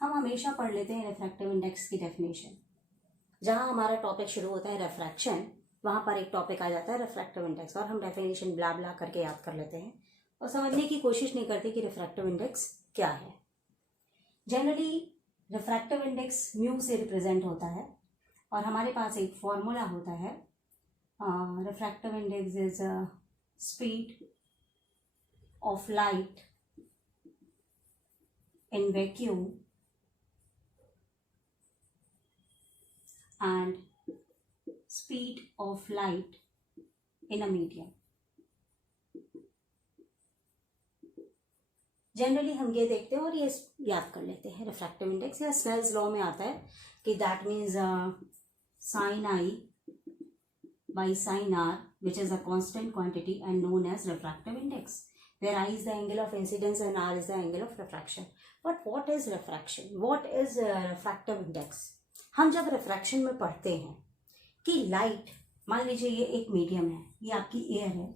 हम हमेशा पढ़ लेते हैं रिफ्रैक्टिव इंडेक्स की डेफिनेशन। जहाँ हमारा टॉपिक शुरू होता है रिफ्रैक्शन, वहाँ पर एक टॉपिक आ जाता है रिफ्रैक्टिव इंडेक्स, और हम डेफिनेशन ब्ला ब्ला करके याद कर लेते हैं और समझने की कोशिश नहीं करते कि रिफ्रैक्टिव इंडेक्स क्या है। जनरली रिफ्रैक्टिव इंडेक्स म्यू से रिप्रेजेंट होता है और हमारे पास एक फॉर्मूला होता है। Refractive index is speed of light in vacuum and speed of light in a medium। Generally हम ये देखते हैं और ये याद कर लेते हैं। रिफ्रैक्टिव इंडेक्स या स्नेल्स लॉ में आता है कि that means sine i by sine r which is a constant quantity and known as refractive index, where I is the angle of incidence and R is the angle of refraction। But what is refraction? What is refractive index? हम जब रिफ्रैक्शन में पढ़ते हैं कि लाइट, मान लीजिए ये एक मीडियम है, ये आपकी एयर है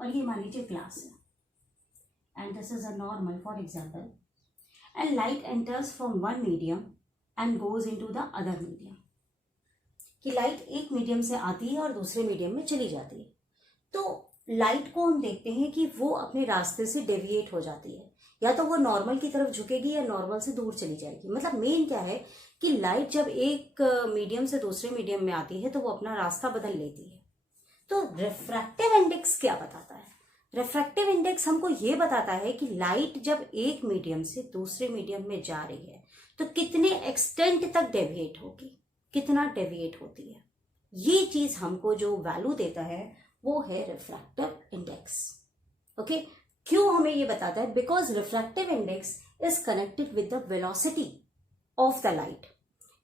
और ये मान लीजिए ग्लास है, and this is a normal for example, and light enters from one medium and goes into the other medium. कि लाइट एक मीडियम से आती है और दूसरे मीडियम में चली जाती है। तो लाइट को हम देखते हैं कि वो अपने रास्ते से डेविएट हो जाती है, या तो वो नॉर्मल की तरफ झुकेगी या नॉर्मल से दूर चली जाएगी। मतलब मेन क्या है कि लाइट जब एक मीडियम से दूसरे मीडियम में आती है तो वो अपना रास्ता बदल लेती है। तो रिफ्रैक्टिव इंडेक्स क्या बताता है? रिफ्रैक्टिव इंडेक्स हमको ये बताता है कि लाइट जब एक मीडियम से दूसरे मीडियम में जा रही है तो कितने एक्सटेंट तक डेविएट होगी, कितना डेविएट होती है। ये चीज हमको जो वैल्यू देता है वो है रिफ्रैक्टिव इंडेक्स। ओके, क्यों हमें ये बताता है? Because refractive index is connected with the velocity of the light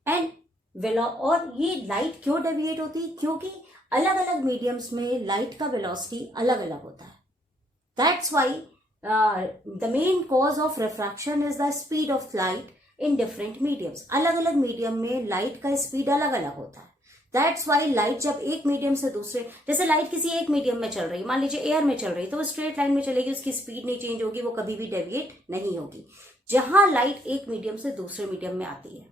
and और ये लाइट क्यों डेविएट होती है? क्योंकि अलग अलग मीडियम्स में लाइट का वेलोसिटी अलग अलग होता है। That's why the main cause of refraction is the speed of light in different mediums. अलग अलग मीडियम में लाइट का स्पीड अलग अलग होता है। दैट्स वाई लाइट जब एक मीडियम से दूसरे, जैसे लाइट किसी एक मीडियम में चल रही, मान लीजिए एयर में चल रही, तो वो स्ट्रेट लाइन में चलेगी, उसकी स्पीड नहीं चेंज होगी, वो कभी भी डेविएट नहीं होगी। जहां लाइट एक मीडियम से दूसरे मीडियम में आती है,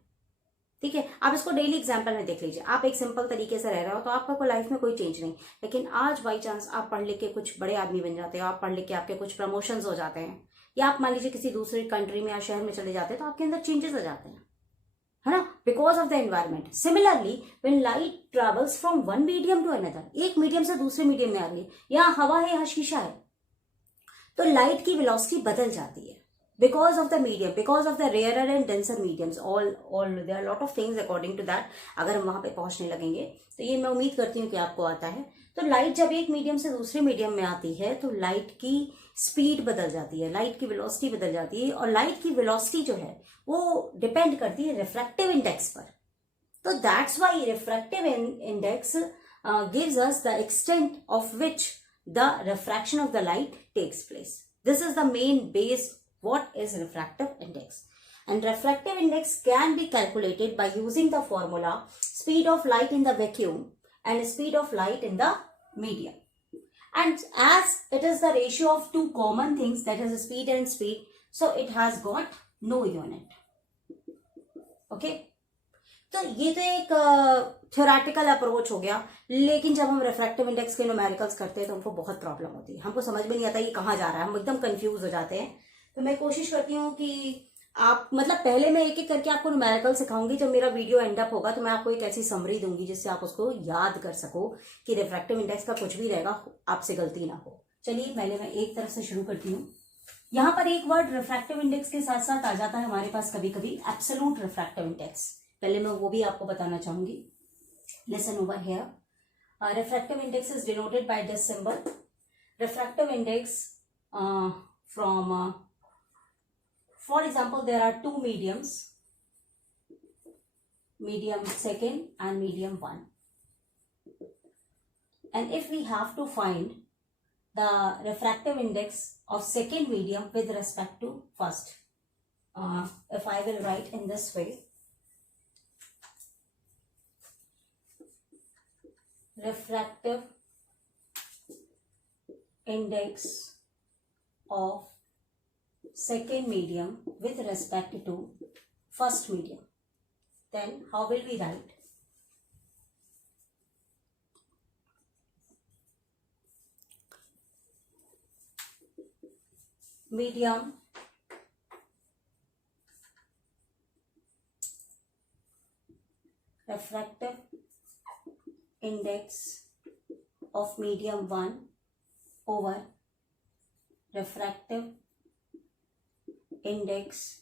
ठीक है, आप इसको डेली एग्जाम्पल में देख लीजिए। आप एक सिंपल तरीके से रह रहे हो तो आपका कोई लाइफ में कोई चेंज नहीं, लेकिन आज बाई चांस आप पढ़ लिख के कुछ बड़े आदमी बन जाते हो, आप पढ़ लिख के आपके कुछ प्रमोशंस हो जाते हैं, या आप मान लीजिए किसी दूसरे कंट्री में या शहर में चले जाते हैं, तो आपके अंदर चेंजेस आ जाते हैं, है ना, because of the environment. Similarly when light travels from one medium to another, एक मीडियम से दूसरे मीडियम में आ रही है, यहाँ हवा है यहाँ शीशा है, तो लाइट की वेलोसिटी बदल जाती है because of the medium, because of the rarer and denser mediums, all there are lot of things according to that। अगर हम वहां पे पहुंचने लगेंगे तो ये मैं उम्मीद करती हूँ कि आपको आता है। तो लाइट जब एक मीडियम से दूसरे मीडियम में आती है तो लाइट की स्पीड बदल जाती है, लाइट की वेलोसिटी बदल जाती है, और लाइट की वेलोसिटी जो है वो डिपेंड करती है रिफ्रैक्टिव इंडेक्स पर। तो that's why refractive index gives us the extent of which the refraction of the light takes place. This is the main base what is refractive index, and refractive index can be calculated by using the formula speed of light in the vacuum and speed of light in the medium, and as it is the ratio of two common things, that is speed and speed, so it has got no unit। okay, तो ये तो एक theoretical approach हो गया, लेकिन जब हम refractive index के न्यूमेरिकल्स करते हैं तो हमको बहुत प्रॉब्लम होती है, हमको समझ में नहीं आता ये कहाँ जा रहा है, हम एकदम कंफ्यूज हो जाते हैं। तो मैं कोशिश करती हूँ कि आप, मतलब पहले मैं एक एक करके आपको न्यूमेरिकल सिखाऊंगी, जब मेरा वीडियो एंड अप होगा तो मैं आपको एक ऐसी समरी दूंगी जिससे आप उसको याद कर सको कि रिफ्रैक्टिव इंडेक्स का कुछ भी रहेगा, आपसे गलती ना हो। चलिए पहले मैं एक तरफ से शुरू करती हूँ। यहाँ पर एक वर्ड रिफ्रैक्टिव इंडेक्स के साथ साथ आ जाता है हमारे पास कभी कभी एब्सोल्यूट रिफ्रैक्टिव इंडेक्स। पहले मैं वो भी आपको बताना चाहूंगी। Listen over here, refractive index is denoted by this symbol. Refractive index from for example, there are two mediums, medium second and medium 1, and if we have to find the refractive index of second medium with respect to first, if I will write in this way, refractive index of second medium with respect to first medium. Then how will we write? Medium refractive index of medium 1 over refractive index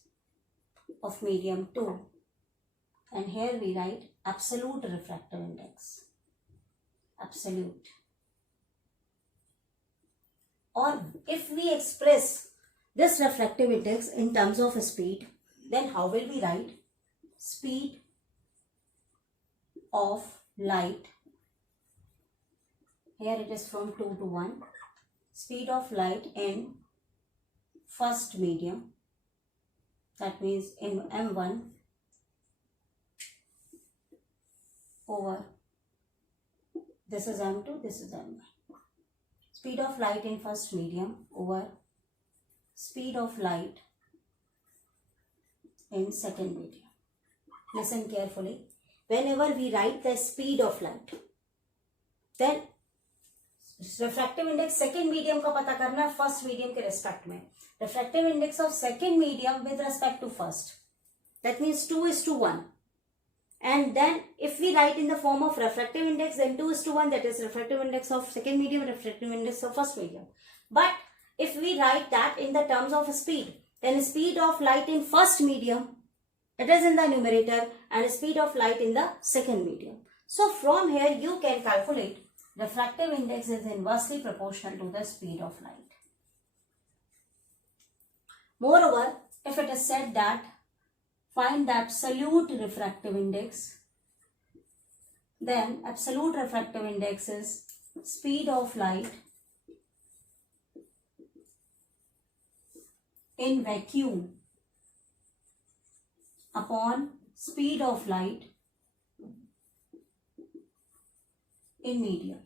of medium 2, and here we write absolute refractive index, absolute. Or if we express this refractive index in terms of speed, then how will we write? Speed of light, here it is from 2 to 1, speed of light in first medium, that means in M1 over, this is M2, this is M1. Speed of light in first medium over speed of light in second medium. Listen carefully. Whenever we write the speed of light, then refractive index second medium का पता करना है first medium के respect में. Refractive index of second medium with respect to first. That means 2:1. And then if we write in the form of refractive index, then 2:1, that is refractive index of second medium, refractive index of first medium. But if we write that in the terms of speed, then speed of light in first medium, it is in the numerator, and speed of light in the second medium. So from here you can calculate refractive index is inversely proportional to the speed of light. Moreover, if it is said that find the absolute refractive index, then absolute refractive index is speed of light in vacuum upon speed of light in medium.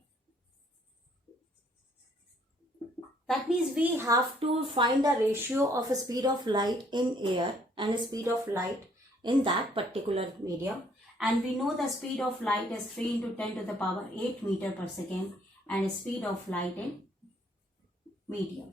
That means we have to find the ratio of a speed of light in air and a speed of light in that particular medium. And we know the speed of light is 3 into 10 to the power 8 meter per second, and speed of light in medium.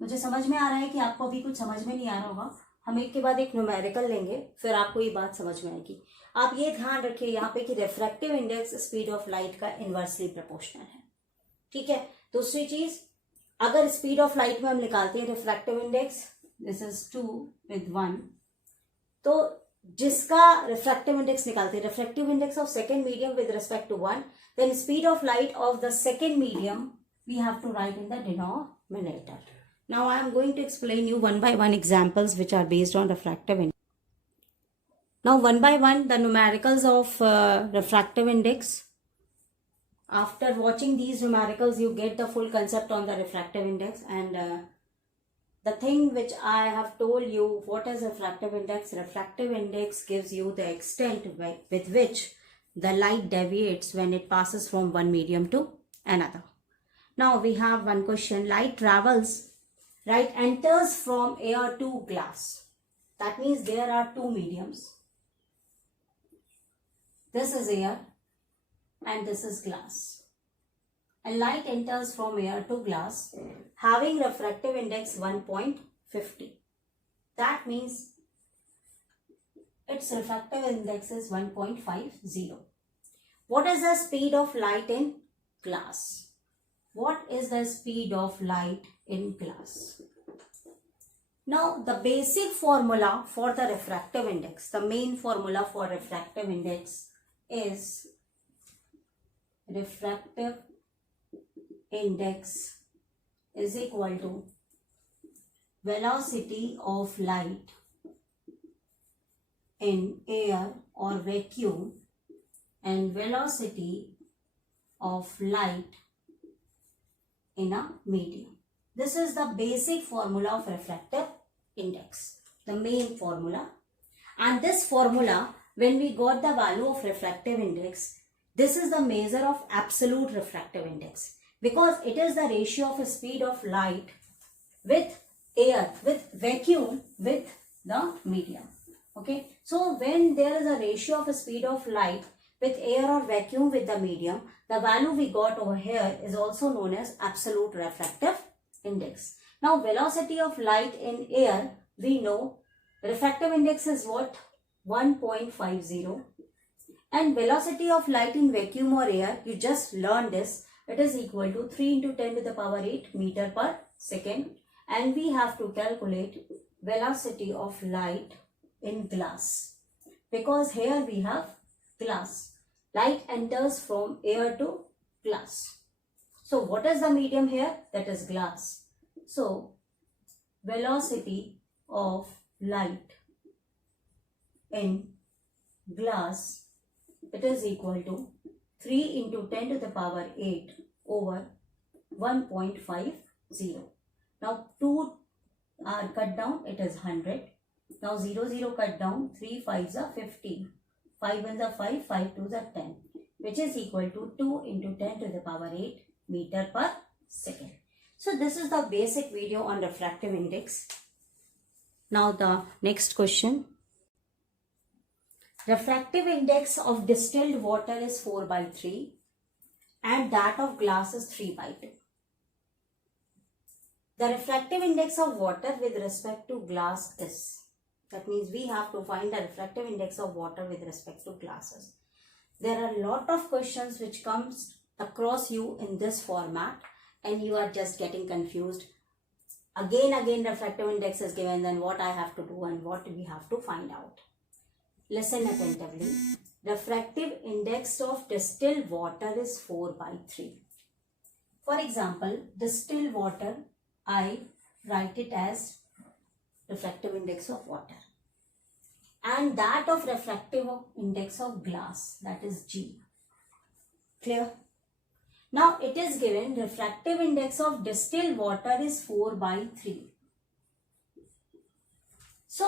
मुझे समझ में आ रहा है कि आपको अभी कुछ समझ में नहीं आ रहा होगा. हम एक के बाद एक न्यूमेरिकल लेंगे, फिर आपको ये बात समझ में आएगी. आप ये ध्यान रखिए यहाँ पे कि refractive index speed of light का इनवर्सली प्रोपोर्शनल है. ठीक है. दूसरी चीज, अगर स्पीड ऑफ लाइट में हम निकालते हैं refractive index, this is 2 with 1, तो जिसका रिफ्रैक्टिव इंडेक्स निकालते हैं refractive index of second medium with respect to 1, then speed of light of the second medium we have to write in the denominator. Now I am going to explain you one by one examples which are based on refractive index. Now one by one the numericals of refractive index. After watching these numericals you get the full concept on the refractive index, and the thing which I have told you, what is refractive index? Refractive index gives you the extent with which the light deviates when it passes from one medium to another. Now we have one question. Light enters from air to glass. That means there are two mediums. This is air and this is glass. And light enters from air to glass having refractive index 1.50. That means its refractive index is 1.50. What is the speed of light in glass? What is the speed of light in glass? Now the basic formula for the refractive index, the main formula for refractive index is refractive index is equal to velocity of light in air or vacuum and velocity of light in a medium. This is the basic formula of refractive index, the main formula. And this formula, when we got the value of refractive index, this is the measure of absolute refractive index, because it is the ratio of speed of light with air, with vacuum, with the medium. Okay, so when there is a ratio of a speed of light with air or vacuum with the medium, the value we got over here is also known as absolute refractive index. Now velocity of light in air, we know refractive index is what? 1.50. And velocity of light in vacuum or air, you just learned this, it is equal to 3 into 10 to the power 8 meter per second. And we have to calculate velocity of light in glass, because here we have glass. Light enters from air to glass. So what is the medium here? That is glass. So velocity of light in glass, it is equal to 3 into 10 to the power 8 over 1.50. Now 2 are cut down, it is 100. Now 0 cut down, 3 5s are 15. 5 1s are 5, 5 2s are 10, which is equal to 2 into 10 to the power 8 meter per second. So this is the basic video on refractive index. Now the next question. Refractive index of distilled water is 4/3 and that of glass is 3/2. The refractive index of water with respect to glass is, that means we have to find the refractive index of water with respect to glasses. There are a lot of questions which comes across you in this format and you are just getting confused. Again refractive index is given, then what I have to do and what we have to find out. Listen attentively. Refractive index of distilled water is 4/3. For example, distilled water, I write it as refractive index of water, and that of refractive index of glass, that is G. Clear? Now it is given refractive index of distilled water is 4/3. So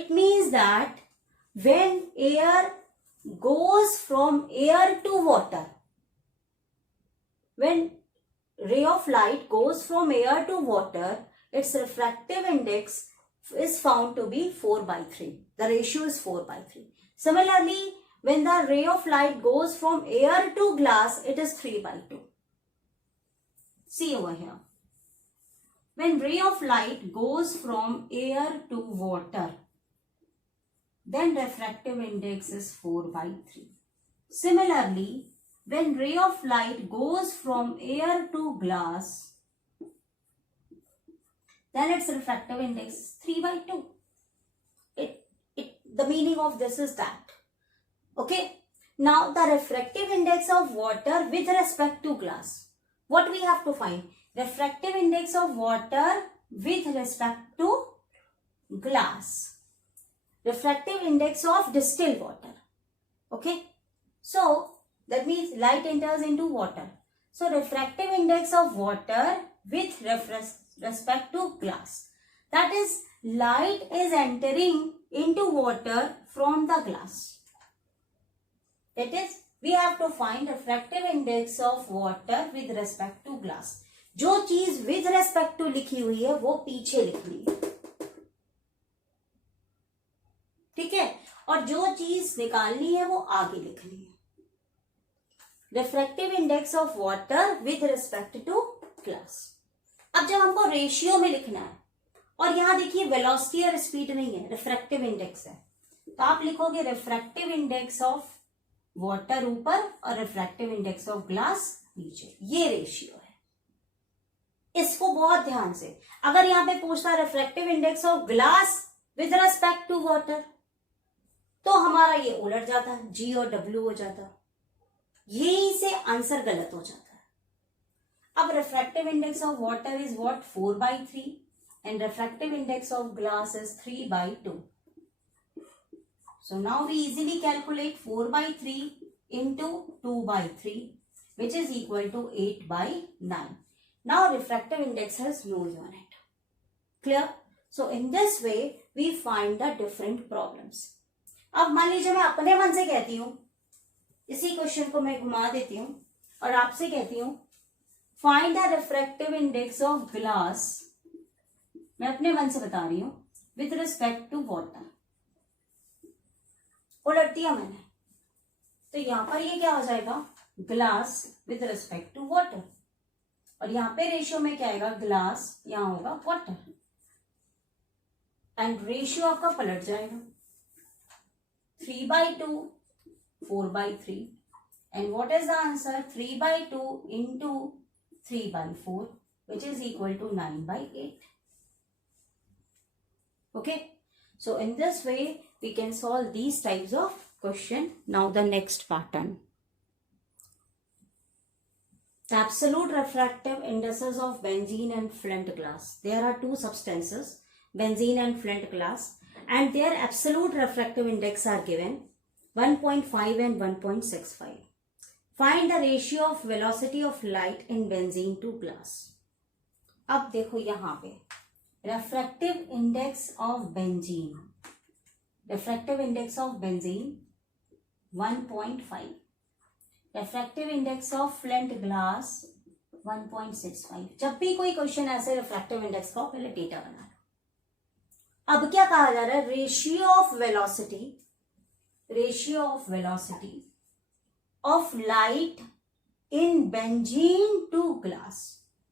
it means that when air goes from air to water, when ray of light goes from air to water, its refractive index is found to be 4/3. The ratio is 4/3. Similarly, when the ray of light goes from air to glass, it is 3/2. See over here. When ray of light goes from air to water, then refractive index is 4/3. Similarly, when ray of light goes from air to glass, then its refractive index is 3/2. The meaning of this is that. Okay. Now the refractive index of water with respect to glass. What we have to find? Refractive index of water with respect to glass. Refractive index of distilled water. Okay. So that means light enters into water. So refractive index of water with respect to glass. That is, light is entering into water from the glass. That is, we have to find refractive index of water with respect to glass. जो चीज with respect to लिखी हुई है वो पीछे लिखनी है, ठीक है, और जो चीज निकालनी है वो आगे लिखनी है. Refractive index of water with respect to glass. अब जब हमको रेशियो में लिखना है और यहां देखिए वेलोसिटी और स्पीड नहीं है, रिफ्रैक्टिव इंडेक्स है, तो आप लिखोगे रिफ्रैक्टिव इंडेक्स ऑफ वाटर ऊपर और रिफ्रैक्टिव इंडेक्स ऑफ ग्लास नीचे. ये रेशियो है. इसको बहुत ध्यान से, अगर यहां पे पूछता refractive index of glass with respect to water, तो हमारा ये उलट जाता, जी और डब्ल्यू हो जाता, यही से आंसर गलत हो जाता है. अब refractive index of water is what? 4/3 and refractive index of glass is 3/2. So now we easily calculate 4/3 into 2/3, which is equal to 8/9. Now refractive index has no unit. Clear? So in this way we find the different problems. अब मान लीजिए मैं अपने मन से कहती हूं, इसी क्वेश्चन को मैं घुमा देती हूं और आपसे कहती हूं find the refractive index of glass. मैं अपने मन से बता रही हूं, विथ रिस्पेक्ट टू वाटर, उलट दिया मैंने, तो यहां पर ये क्या हो जाएगा, glass with respect to water, और यहां पे रेशियो में क्या आएगा, ग्लास, यहां होगा वाटर, एंड रेशियो आपका पलट जाएगा, 3/2, 4/3, and what is the answer, 3/2 into 3/4, which is equal to 9/8. Okay, so in this way we can solve these types of question. Now the next pattern, the absolute refractive indices of benzene and flint glass. There are two substances, benzene and flint glass, and their absolute refractive index are given 1.5 and 1.65. Find the ratio of velocity of light in benzene to glass. अब देखो यहाँ पे refractive index of benzene, refractive index of benzene 1.5, refractive index of flint glass 1.65. जब भी कोई क्वेश्चन ऐसे refractive index का पहले डेटा बना लो। अब क्या कहा जा रहा है, ratio of velocity, ratio of velocity of light in benzene to glass,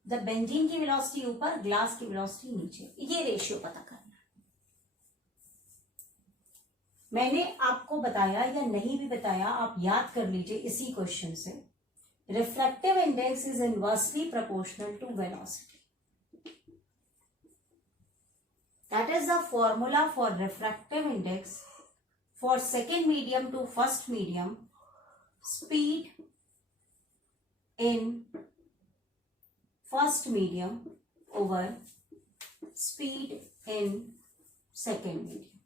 जब बेंजीन की वेलोसिटी ऊपर, ग्लास की वेलोसिटी नीचे, ये रेशियो पता करना है। मैंने आपको बताया या नहीं भी बताया, आप याद कर लीजिए इसी क्वेश्चन से, refractive index is inversely proportional to velocity, that is the formula for refractive index for second medium to first medium, speed in first medium over speed in second medium.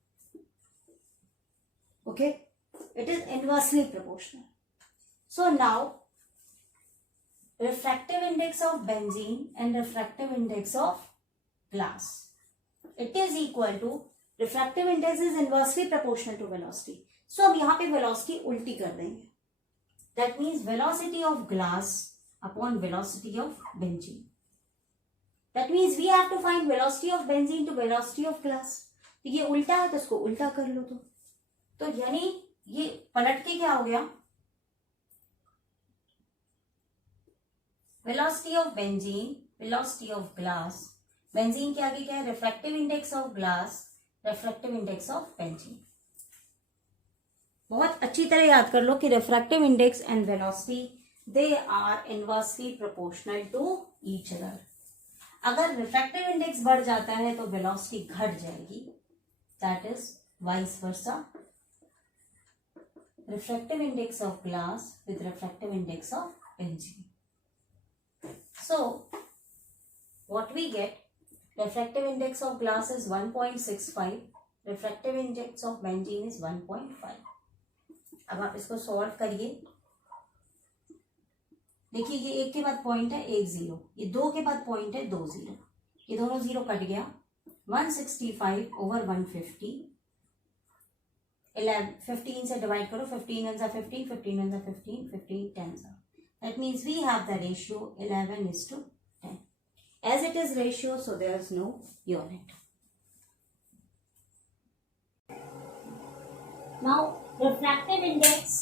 Okay, it is inversely proportional. So now refractive index of benzene and refractive index of glass, it is equal to, refractive index is inversely proportional to velocity. So अब यहाँ पे velocity उल्टी कर देंगे, that means velocity of glass upon velocity of benzene. That means we have to find velocity of benzene to velocity of glass. तो ये उल्टा है तो इसको उल्टा कर लो, तो यानी ये पलट के क्या हो गया, velocity of benzene, velocity of glass, benzene के आगे क्या है, refractive index of glass, refractive index of benzene. बहुत अच्छी तरह याद कर लो कि refractive index and velocity they are inversely proportional to each other. अगर रिफ्रैक्टिव इंडेक्स बढ़ जाता है तो वेलोसिटी घट जाएगी, that is vice versa. Refractive index of glass with refractive index of benzene. So what we get, refractive index of glass is 1.65, refractive index of benzene is 1.5. अब आप इसको सॉल्व करिए, देखिए ये एक के बाद पॉइंट है 1 0, ये 2 के बाद पॉइंट है 2 0, ये दोनों 0 कट गया, 165 over 150, 15 से डिवाइड करो, 15 1 15, 15 1 15, 15 10. That means we have the ratio 11:10. As it is ratio, so there is no unit. Now refractive index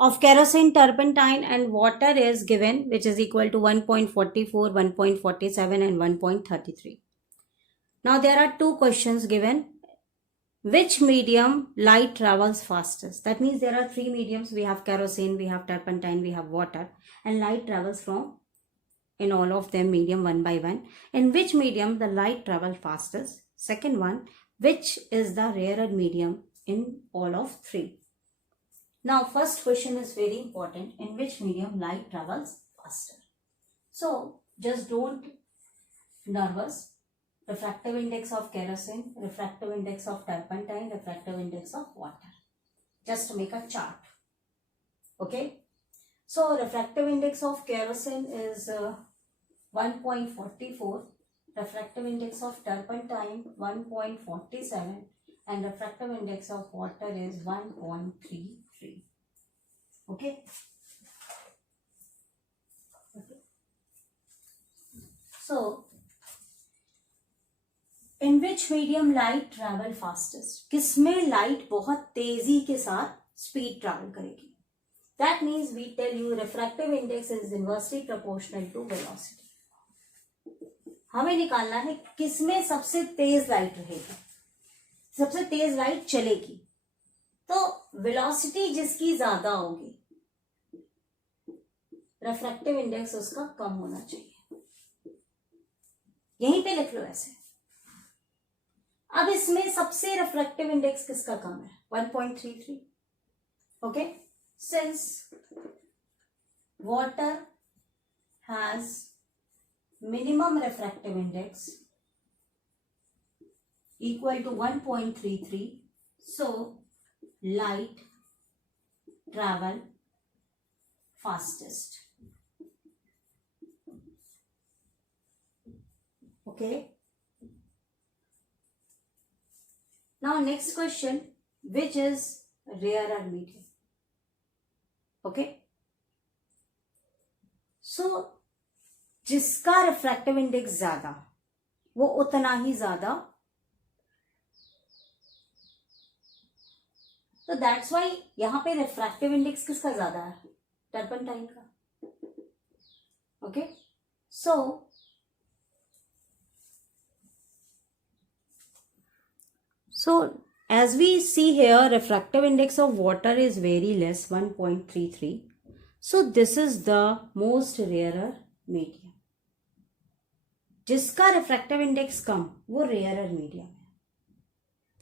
of kerosene, turpentine and water is given, which is equal to 1.44, 1.47 and 1.33. Now there are two questions given. Which medium light travels fastest? That means there are three mediums. We have kerosene, we have turpentine, we have water, and light travels from in all of them medium one by one. In which medium the light travels fastest? Second one, which is the rarer medium in all of three? Now first question is very important. In which medium light travels faster? So just don't nervous. Refractive index of kerosene, refractive index of turpentine, refractive index of water. Just make a chart. Okay. So refractive index of kerosene is 1.44. Refractive index of turpentine 1.47. And refractive index of water is 1.33. Okay. So in which medium light travel fastest, किसमें light बहुत तेजी के साथ speed travel करेगी. That means we tell you refractive index is inversely proportional to velocity. हमें निकालना है किसमें सबसे तेज लाइट रहेगी, सबसे तेज लाइट चलेगी. तो वेलोसिटी जिसकी ज्यादा होगी, रिफ्रैक्टिव इंडेक्स उसका कम होना चाहिए. यहीं पे लिख लो ऐसे. अब इसमें सबसे रिफ्रैक्टिव इंडेक्स किसका कम है? 1.33. Okay, since water has minimum refractive index equal to 1.33, so light travel fastest. Okay, now next question, which is rarer medium. Okay, so जिसका रिफ्रैक्टिव इंडेक्स ज्यादा वो उतना ही ज्यादा, तो दैट्स वाई यहां पे रिफ्रैक्टिव इंडेक्स किसका ज्यादा है? टर्पेंटाइन का. Okay, so as we see here, refractive index of water is very less, 1.33. so this is the most rarer medium. जिसका रिफ्रैक्टिव इंडेक्स कम वो रेयरर मीडियम है,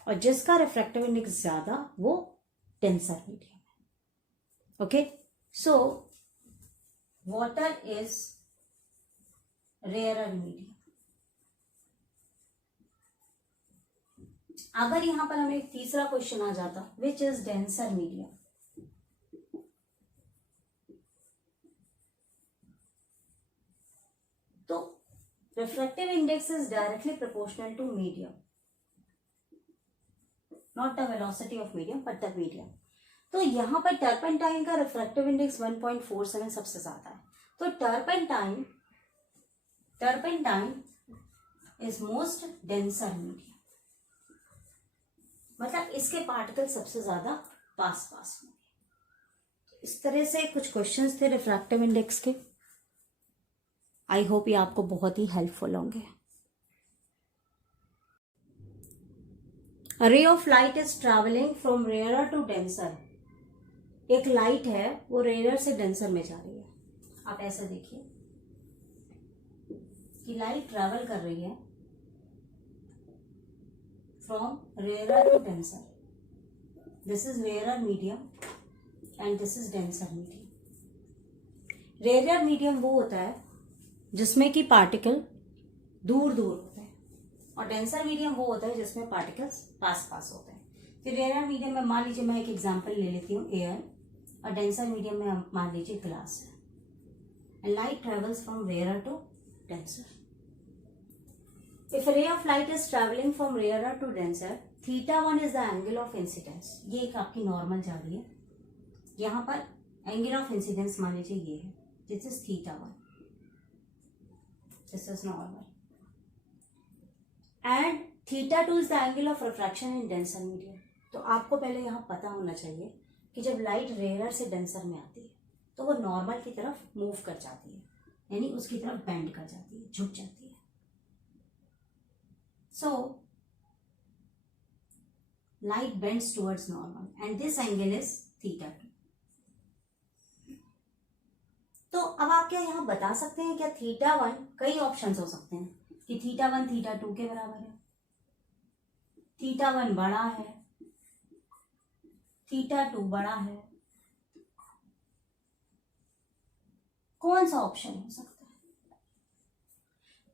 और जिसका रिफ्रैक्टिव इंडेक्स ज्यादा वो डेंसर मीडियम है. Okay, so water is rarer medium. अगर यहां पर हमें एक तीसरा क्वेश्चन आ जाता, विच इज डेंसर मीडियम, तो refractive index is directly proportional to medium, not the velocity of medium but the medium. तो यहां पर टर्पेंटाइन का रिफ्रैक्टिव इंडेक्स 1.47 सबसे ज्यादा है. तो turpentine is most denser medium, मतलब इसके पार्टिकल सबसे ज्यादा पास होंगे. इस तरह से कुछ क्वेश्चंस थे रिफ्रैक्टिव इंडेक्स के. आई होप ये आपको बहुत ही हेल्पफुल होंगे. Ray of light is travelling from rarer to denser. एक लाइट है वो रेयरर से डेंसर में जा रही है. आप ऐसे देखिए कि लाइट ट्रैवल कर रही है from rarer to denser. This is rarer medium and this is denser medium. Rarer medium वो होता है जिसमें कि पार्टिकल दूर होते हैं, और डेंसर मीडियम वो होता है जिसमें पार्टिकल्स पास होते हैं. फिर रेयर मीडियम में मान लीजिए मैं एक एग्जांपल ले लेती हूँ, एयर, और डेंसर मीडियम में मान लीजिए ग्लास है. And light travels from rare to denser. If ray of light is travelling from rare to denser, θ1 is the angle of incidence. ये एक आपकी नॉर्मल जा रही है. यहाँ पर एंगल ऑफ इंसिडेंस मान लीजिए ये है, this is θ1. This is normal. And θ2 is the angle of refraction in denser medium. तो आपको पहले यहाँ पता होना चाहिए कि जब लाइट रेयर से डेंसर में आती है तो वो नॉर्मल की तरफ मूव कर जाती है, यानी उसकी तरफ बेंड कर जाती है, झुक जाती है. So light bends towards normal and this angle is θ2. तो अब आप क्या यहाँ बता सकते हैं क्या θ1, कई ऑप्शंस हो सकते हैं कि θ1 θ2 के बराबर है, θ1 बड़ा है, θ2 बड़ा है. कौन सा ऑप्शन हो सकता है?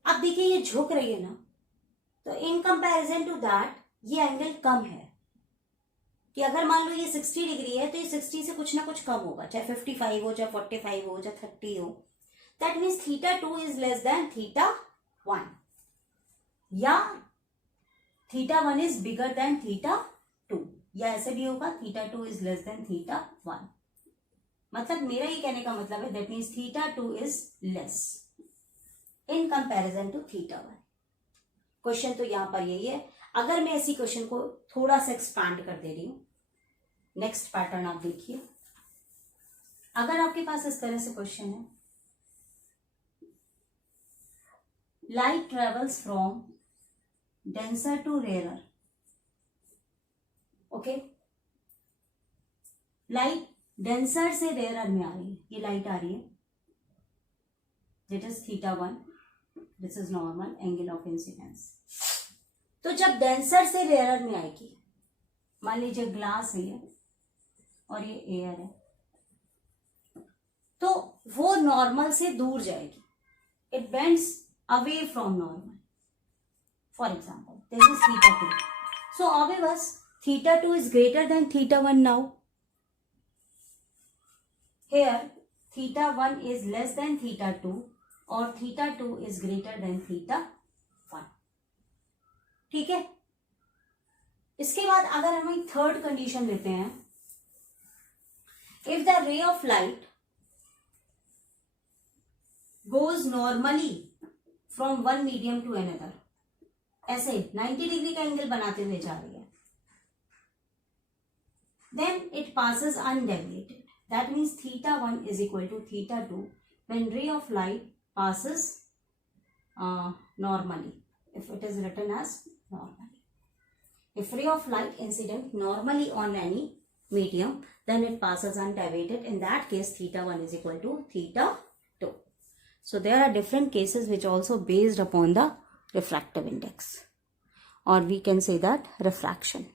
अब देखिए ये झुक रही है ना, तो इन कंपैरिजन टू दैट ये एंगल कम है. कि अगर मान लो ये 60 डिग्री है तो ये 60 से कुछ ना कुछ कम होगा, चाहे 55 हो, चाहे 45 हो, चाहे 30 हो. That means θ2 is less than θ1, या θ1 इज बिगर देन θ2, या ऐसे भी होगा θ2 इज लेस देन θ1. मतलब मेरा ये कहने का मतलब है that means θ2 is less in comparison to θ1. Question तो यहाँ पर यही है। अगर मैं इसी क्वेश्चन को थोड़ा सा एक्सपांड कर दे रही हूँ, नेक्स्ट पैटर्न आप देखिए। अगर आपके पास इस तरह से क्वेश्चन है, light travels from denser to rarer, okay, light denser से रेयरर में आ रही है, ये लाइट आ रही है, that is θ1, this is normal angle of incidence. तो जब डेंसर से रेयरर में आएगी, मान लीजिए ग्लास है ये और ये एयर है, तो वो नॉर्मल से दूर जाएगी, it bends away from normal. For example this is θ2, so obvious θ2 is greater than θ1 now. Here θ1 is less than θ2 or θ2 is greater than θ1. ठीक है। इसके बाद अगर हम थर्ड कंडीशन लेते हैं, if the ray of light goes normally from one medium to another, ऐसे 90 डिग्री का एंगल बनाते हुए जा रही है, then it passes undeviated. That means θ1 is equal to θ2 when ray of light passes normally, if it is written as normally. If ray of light incident normally on any medium, then it passes undeviated. In that case, θ1 is equal to θ2. So there are different cases which also based upon the refractive index, or we can say that refraction.